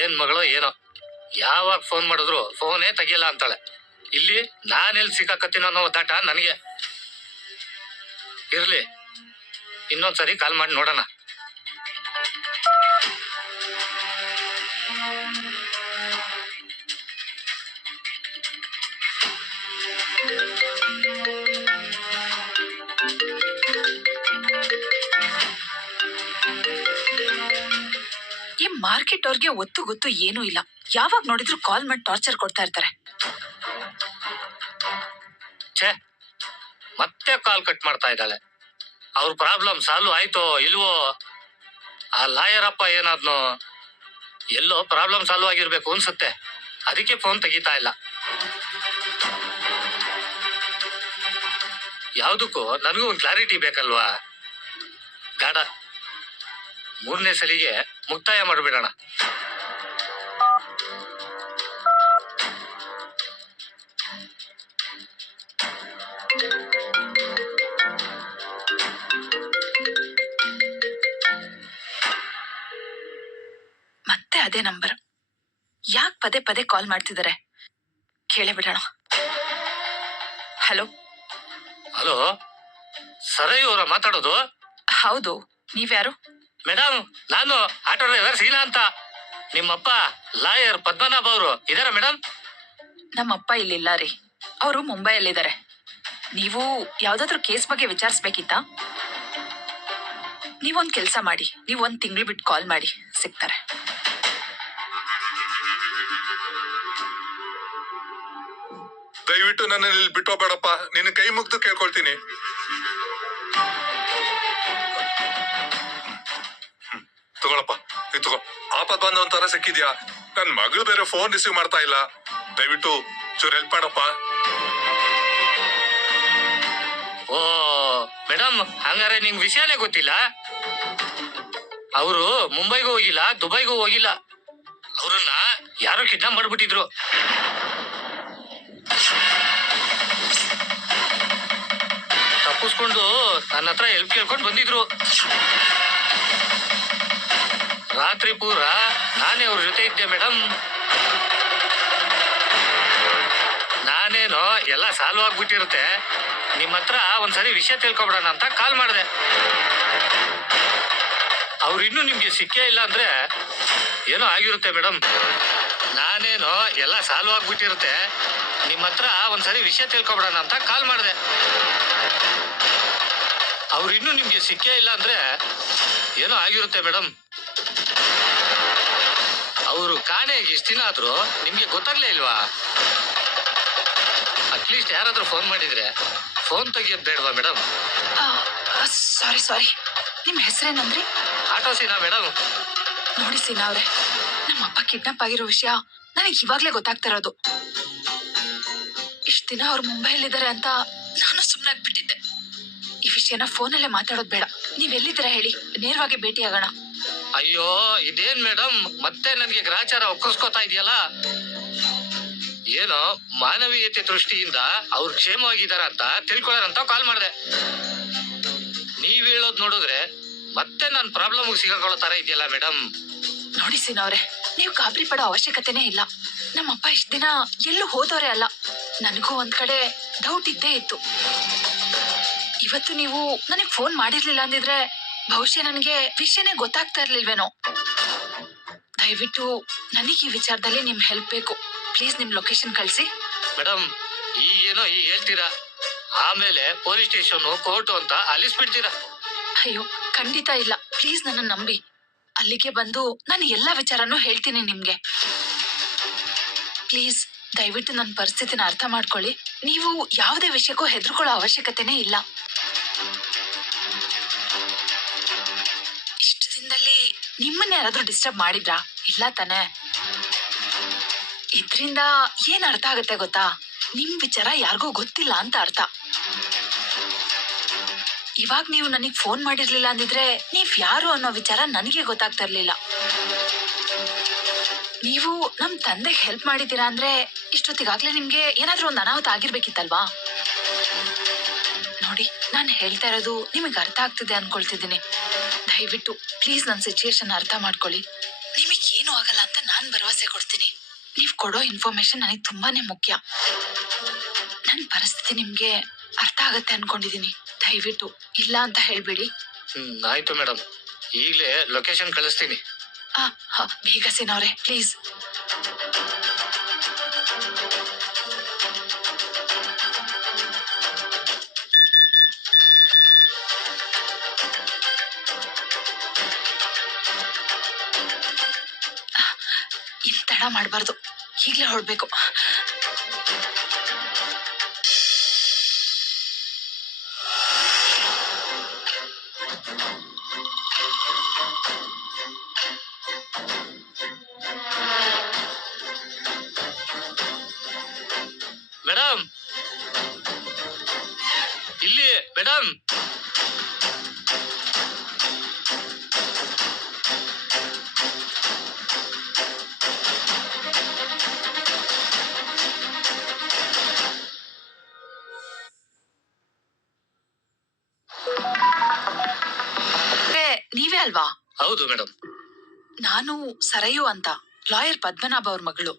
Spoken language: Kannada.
ಏನ್ ಮಗಳು ಏನೋ, ಯಾವಾಗ ಫೋನ್ ಮಾಡಿದ್ರು ಫೋನೇ ತೆಗಿಯಲ್ಲ ಅಂತಾಳೆ. ಇಲ್ಲಿ ನಾನೆಲ್ಲಿ ಸಿಕ್ಕಾಕತ್ತೀನೋ ಅನ್ನೋ ಒದ್ದಾಟ ನನಗೆ. ಇರ್ಲಿ, ಇನ್ನೊಂದ್ಸರಿ ಕಾಲ್ ಮಾಡಿ ನೋಡೋಣ. ಈ ಮಾರ್ಕೆಟ್ ಅವ್ರಿಗೆ ಒತ್ತು ಗೊತ್ತು ಏನೂ ಇಲ್ಲ. ಯಾವಾಗ ನೋಡಿದ್ರು ಕಾಲ್ ಮಾಡಿ ಟಾರ್ಚರ್ ಕೊಡ್ತಾ ಇರ್ತಾರೆ. ಛೇ, ಮತ್ತೆ ಕಾಲ್ ಕಟ್ ಮಾಡ್ತಾ ಇದ್ದಾಳೆ. ಅವ್ರ ಪ್ರಾಬ್ಲಮ್ ಸಾಲ್ವ್ ಆಯ್ತೋ ಇಲ್ವೋ? ಆ ಲಾಯರ್ ಅಪ್ಪ ಏನಾದ್ನೋ, ಎಲ್ಲೋ ಪ್ರಾಬ್ಲಮ್ ಸಾಲ್ವ್ ಆಗಿರ್ಬೇಕು ಅನ್ಸುತ್ತೆ. ಅದಕ್ಕೆ ಫೋನ್ ತೆಗಿತಾ ಇಲ್ಲ. ಯಾವ್ದಕ್ಕೂ ನನಗೂ ಒಂದು ಕ್ಲಾರಿಟಿ ಬೇಕಲ್ವಾ? ಗಾಢ 3ನೇ ಸಲಿಗೆ ಮುಕ್ತಾಯ ಮಾಡ್ಬಿಡೋಣ. ಮತ್ತೆ ಅದೇ ನಂಬರ್. ಯಾಕೆ ಪದೇ ಪದೇ ಕಾಲ್ ಮಾಡ್ತಿದ್ದಾರೆ? ಕೇಳೇ ಬಿಡೋಣ. ಹಲೋ ಹಲೋ, ಸರಯು ಅವರ ಮಾತಾಡೋದು? ಹೌದು, ನೀವ್ಯಾರು? ಮೇಡಮ್, ನಾನು ಆಟೋ ಡ್ರೈವರ್ ಸೀನಾ ಅಂತ. ನಿಮ್ಮಪ್ಪ ಲಾಯರ್ ಪದ್ಮನಾಭ ಅವರು ಇದಾರ ಮೇಡಮ್? ನಮ್ಮಪ್ಪ ಇಲ್ಲಿಲ್ಲ ರೀ, ಅವರು ಮುಂಬೈಯಲ್ಲಿದ್ದಾರೆ. ನೀವು ಯಾವ್ದಾದ್ರು ಕೇಸ್ ಬಗ್ಗೆ ವಿಚಾರಿಸ್ಬೇಕಿತ್ತಾ? ನೀವೊಂದ್ ಕೆಲ್ಸ ಮಾಡಿ, ನೀವ್ 1 ತಿಂಗಳು ಬಿಟ್ಟು ಕಾಲ್ ಮಾಡಿ, ಸಿಗ್ತಾರೆ. ದಯವಿಟ್ಟು ನನ್ನ ಇಲ್ಲಿ ಬಿಟ್ಟೋಗ್ಬೇಡಪ್ಪ, ನಿನ್ನ ಕೈ ಮುಗ್ದು ಕೇಳ್ಕೊಳ್ತೀನಿ. ತಗೊಳಪ್ಪ, ತಗೋ. ಆಪತ್ ಬಂದ ಒಂಥರ ಸಿಕ್ಕಿದ್ಯಾ? ನನ್ ಮಗಳು ಬೇರೆ ಫೋನ್ ರಿಸೀವ್ ಮಾಡ್ತಾ ಇಲ್ಲ. ದಯವಿಟ್ಟು ಚೂರು ಹೆಲ್ಪ್ ಮಾಡಪ್ಪ. ಓ ಮೇಡಮ್, ಹಂಗಾರೆ ನಿಮ್ಗೆ ವಿಷಯನೇ ಗೊತ್ತಿಲ್ಲ? ಅವರು ಮುಂಬೈಗೂ ಹೋಗಿಲ್ಲ, ದುಬೈಗೂ ಹೋಗಿಲ್ಲ. ಅವ್ರನ್ನ ಯಾರೋ ಕಿಡ್ನಾಪ್ ಮಾಡ್ಬಿಟ್ಟಿದ್ರು. ತಪ್ಪಿಸ್ಕೊಂಡು ನನ್ನ ಹತ್ರ ಹೆಲ್ಪ್ ಕೇಳ್ಕೊಂಡು ಬಂದಿದ್ರು. ರಾತ್ರಿ ಪೂರ ನಾನೇ ಅವ್ರ ಜೊತೆ ಇದ್ದೆ ಮೇಡಮ್. ನಾನೇನೋ ಎಲ್ಲ ಸಾಲ್ವ್ ಆಗ್ಬಿಟ್ಟಿರುತ್ತೆ, ನಿಮ್ಮ ಹತ್ರ ಒಂದ್ಸರಿ ವಿಷಯ ತಿಳ್ಕೊಬಿಡೋಣ ಅಂತ ಕಾಲ್ ಮಾಡಿದೆ. ಅವ್ರು ಇನ್ನೂ ನಿಮ್ಗೆ ಸಿಕ್ಕೇ ಇಲ್ಲ ಅಂದ್ರೆ ಏನೋ ಆಗಿರುತ್ತೆ ಮೇಡಮ್. ನಾನೇನೋ ಎಲ್ಲ ಸಾಲ್ವ್ ಆಗ್ಬಿಟ್ಟಿರುತ್ತೆ, ನಿಮ್ಮ ಹತ್ರ ಒಂದ್ಸರಿ ವಿಷಯ ತಿಳ್ಕೊಬಿಡೋಣ ಅಂತ ಕಾಲ್ ಮಾಡಿದೆ. ಅವ್ರು ಇನ್ನೂ ನಿಮ್ಗೆ ಸಿಕ್ಕೇ ಇಲ್ಲ ಅಂದ್ರೆ ಏನೋ ಆಗಿರುತ್ತೆ ಮೇಡಮ್. ಅವರು ಕಾಣೆ ಇಷ್ಟು ದಿನ ಆದ್ರೂ ನಿಮ್ಗೆ ಗೊತ್ತಾಗ್ಲೇ ಇಲ್ವಾ? ಅಟ್ಲೀಸ್ಟ್ ಯಾರಾದ್ರೂ ಫೋನ್ ಮಾಡಿದ್ರೆ ಫೋನ್ ತೆಗಿಯೋದ್ ಬೇಡವಾ ಮೇಡಮ್? ಸಾರಿ, ನಿಮ್ ಹೆಸರೇನಂದ್ರಿ? ಆಟೋ ಸೀನಾ ಮೇಡಮ್. ನೋಡಿ ಸೀನಾ ಅವ್ರೆ, ನಮ್ಮಪ್ಪ ಕಿಡ್ನಾಪ್ ಆಗಿರೋ ವಿಷಯ ನನಗೆ ಇವಾಗ್ಲೇ ಗೊತ್ತಾಗ್ತಿರೋದು. ಇಷ್ಟ ದಿನ ಅವ್ರು ಮುಂಬೈಲಿದ್ದಾರೆ ಅಂತ ನಾನು ಸುಮ್ಮನಾಗ್ಬಿಟ್ಟಿದ್ದೆ. ಈ ವಿಷಯನ ಫೋನಲ್ಲೇ ಮಾತಾಡೋದ್ ಬೇಡ. ನೀವೆಲ್ಲಿದ್ದೀರಾ ಹೇಳಿ, ನೇರವಾಗಿ ಭೇಟಿ ಆಗೋಣ. ಅಯ್ಯೋ, ಇದೇನ್ ಮೇಡಮ್, ಮತ್ತೆ ನನ್ಗೆ ಗ್ರಹಚಾರ ಒಕ್ಕರ್ಸ್ಕೊತಾ ಇದೆಯಲ್ಲ? ಏನೋ ಮಾನವೀಯತೆ ದೃಷ್ಟಿಯಿಂದ ಅವ್ರು ಕ್ಷೇಮವಾಗಿದಾರ ಅಂತ ತಿಳ್ಕೊಳ್ಳೋಣ ಕಾಲ್ ಮಾಡಿದೆ. ನೀವ್ ಹೇಳೋದ್ ನೋಡಿದ್ರೆ ಮತ್ತೆ ನನ್ ಪ್ರಾಬ್ಲಮ್ ಸಿಗಾಕೊಳ್ಳೋ ತರ ಇದೆಯಲ್ಲ ಮೇಡಮ್. ನೋಡಿ ಸೀನಾ ಅವ್ರೆ, ನೀವು ಗಾಬರಿ ಪಡೋ ಅವಶ್ಯಕತೆನೇ ಇಲ್ಲ. ನಮ್ಮಪ್ಪ ಇಷ್ಟ ದಿನ ಎಲ್ಲೂ ಹೋದವರೇ ಅಲ್ಲ. ನನಗೂ ಒಂದ್ ಕಡೆ ಡೌಟ್ ಇದ್ದೇ ಇತ್ತು. ಇವತ್ತು ನೀವು ನನಗೆ ಫೋನ್ ಮಾಡಿರ್ಲಿಲ್ಲ ಅಂದಿದ್ರೆ ಬಹುಶಃ ನನಗೆ ವಿಷಯನೇ ಗೊತ್ತಾಗ್ತಾ ಇರ್ಲಿಲ್ವೇನೋ. ದಯವಿಟ್ಟು ನನಗೆ ಈ ವಿಚಾರದಲ್ಲಿ ನಿಮ್ ಹೆಲ್ಪ್ ಬೇಕು. ಪ್ಲೀಸ್ ನಿಮ್ ಲೊಕೇಶನ್ ಕಳಿಸಿ. ಮೇಡಮ್, ಈಗೇನೋ ಈಗ ಹೇಳ್ತೀರಾ, ಆಮೇಲೆ ಪೊಲೀಸ್ ಸ್ಟೇಷನ್ ಕೋರ್ಟು ಅಂತ ಅಲಿಸ್ಬಿಡ್ತೀರಾ. ಅಯ್ಯೋ ಖಂಡಿತ ಇಲ್ಲ, ಪ್ಲೀಸ್ ನನ್ನ ನಂಬಿ. ಅಲ್ಲಿಗೆ ಬಂದು ನಾನು ಎಲ್ಲಾ ವಿಚಾರನೂ ಹೇಳ್ತೀನಿ ನಿಮ್ಗೆ. ಪ್ಲೀಸ್ ದಯವಿಟ್ಟು ನನ್ನ ಪರಿಸ್ಥಿತಿನ ಅರ್ಥ ಮಾಡ್ಕೊಳ್ಳಿ. ನೀವು ಯಾವುದೇ ವಿಷಯಕ್ಕೂ ಹೆದರ್ಕೊಳ್ಳೋ ಅವಶ್ಯಕತೆನೇ ಇಲ್ಲ. ಇಷ್ಟು ದಿನದಲ್ಲಿ ನಿಮ್ಮನ್ನ ಯಾರಾದ್ರೂ ಡಿಸ್ಟರ್ಬ್ ಮಾಡಿದ್ರಾ? ಇಲ್ಲ ತಾನೆ? ಇದ್ರಿಂದ ಏನ್ ಅರ್ಥ ಆಗುತ್ತೆ ಗೊತ್ತಾ? ನಿಮ್ ವಿಚಾರ ಯಾರಿಗೂ ಗೊತ್ತಿಲ್ಲ ಅಂತ ಅರ್ಥ. ಇವಾಗ ನೀವು ನನಗ್ ಫೋನ್ ಮಾಡಿರ್ಲಿಲ್ಲ ಅಂದಿದ್ರೆ ನೀವ್ ಯಾರು ಅನ್ನೋ ವಿಚಾರ ನನಗೆ ಗೊತ್ತಾಗ್ತಾ ಇರ್ಲಿಲ್ಲ. ನೀವು ನಮ್ ತಂದೆಗೆ ಹೆಲ್ಪ್ ಮಾಡಿದ್ದೀರಾ ಅಂದ್ರೆ ಇಷ್ಟೊತ್ತಿಗಾಗ್ಲೇ ನಿಮ್ಗೆ ಏನಾದ್ರೂ ಒಂದು ಅನಾಹುತ ಆಗಿರ್ಬೇಕಿತ್ತಲ್ವಾ? ನೋಡಿ, ನಾನು ಹೇಳ್ತಾ ಇರೋದು ನಿಮಗೆ ಅರ್ಥ ಆಗ್ತಿದೆ ಅನ್ಕೊಳ್ತಿದ್ದೀನಿ. ದಯವಿಟ್ಟು ಪ್ಲೀಸ್ ನನ್ನ ಸಿಚುಯೇಷನ್ ಅರ್ಥ ಮಾಡ್ಕೊಳ್ಳಿ. ನಿಮಗೆ ಏನೂ ಆಗಲ್ಲ ಅಂತ ನಾನ್ ಭರವಸೆ ಕೊಡ್ತೀನಿ. ನೀವ್ ಕೊಡೋ ಇನ್ಫಾರ್ಮೇಶನ್ ನನಗೆ ತುಂಬಾನೇ ಮುಖ್ಯ. ನನ್ ಪರಿಸ್ಥಿತಿ ನಿಮ್ಗೆ ಅರ್ಥ ಆಗತ್ತೆ ಅನ್ಕೊಂಡಿದೀನಿ. ದಯವಿಟ್ಟು ಇಲ್ಲ ಅಂತ ಹೇಳ್ಬೇಡಿ. ಆಯ್ತು ಮೇಡಮ್, ಈಗಲೇ ಲೊಕೇಶನ್ ಕಳಿಸ್ತೀನಿ. ಬೇಗ ಸೀನವ್ರೆ ಪ್ಲೀಸ್. ಇನ್ ತಡ ಮಾಡ್ಬಾರ್ದು, ಈಗ್ಲೇ ಹೊರಡ್ಬೇಕು. ಮೇಡಮ್, ಇಲ್ಲಿ ಮೇಡಮ್. ನೀವೇ ಅಲ್ವಾ? ಹೌದು ಮೇಡಮ್. ನಾನು ಸರಯು ಅಂತ, ಲಾಯರ್ ಪದ್ಮನಾಭ ಅವ್ರ ಮಗಳು.